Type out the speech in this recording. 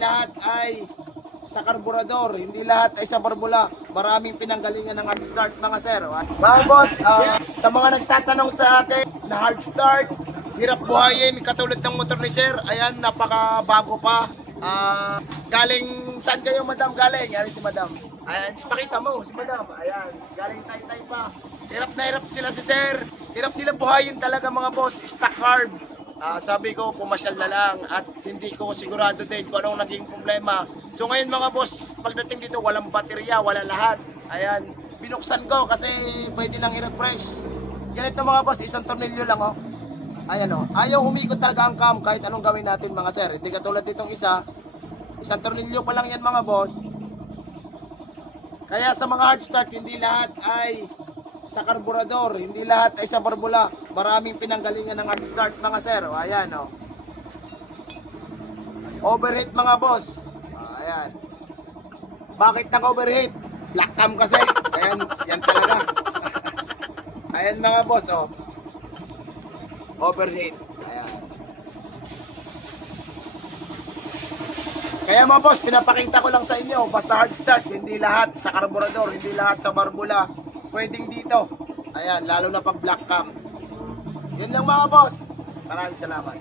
lahat ay sa karburador, hindi lahat ay sa barbula. Maraming pinanggalingan ng hard start mga sir. Mga boss, sa mga nagtatanong sa akin na hard start, hirap buhayin katulad ng motor ni sir, ayan, napakabago pa. Galing, saan kayo madam galing? Yan si madam. Ayan, pakita mo si madam. Ayan, galing Taytay pa. Hirap na hirap sila si sir. Hirap nila buhayin talaga mga boss, stock carb. Sabi ko, pumasyal na lang at hindi ko sigurado din kung anong naging problema. So ngayon mga boss, pagdating dito, walang baterya, wala lahat. Ayan, binuksan ko kasi pwede nang i-refresh. Ganito mga boss, isang tornilyo lang oh. Ayan oh, ayaw umikot talaga ang cam kahit anong gawin natin mga sir. Hindi katulad ditong isang tornilyo pa lang yan mga boss. Kaya sa mga hard start, hindi lahat ay sa karburador, hindi lahat ay sa barbula. Maraming pinanggalingan ng hard start mga sir. O, ayan o. Overheat mga boss. Ayan. Bakit nag-overheat? Black cam kasi. Ayan, yan talaga. Ayan mga boss o. Overheat. Ayan. Kaya mga boss, pinapakita ko lang sa inyo, basta hard start, hindi lahat sa karburador, hindi lahat sa barbula. Pwedeng dito. Ayan, lalo na pag black cam. Yun lang mga boss. Maraming salamat.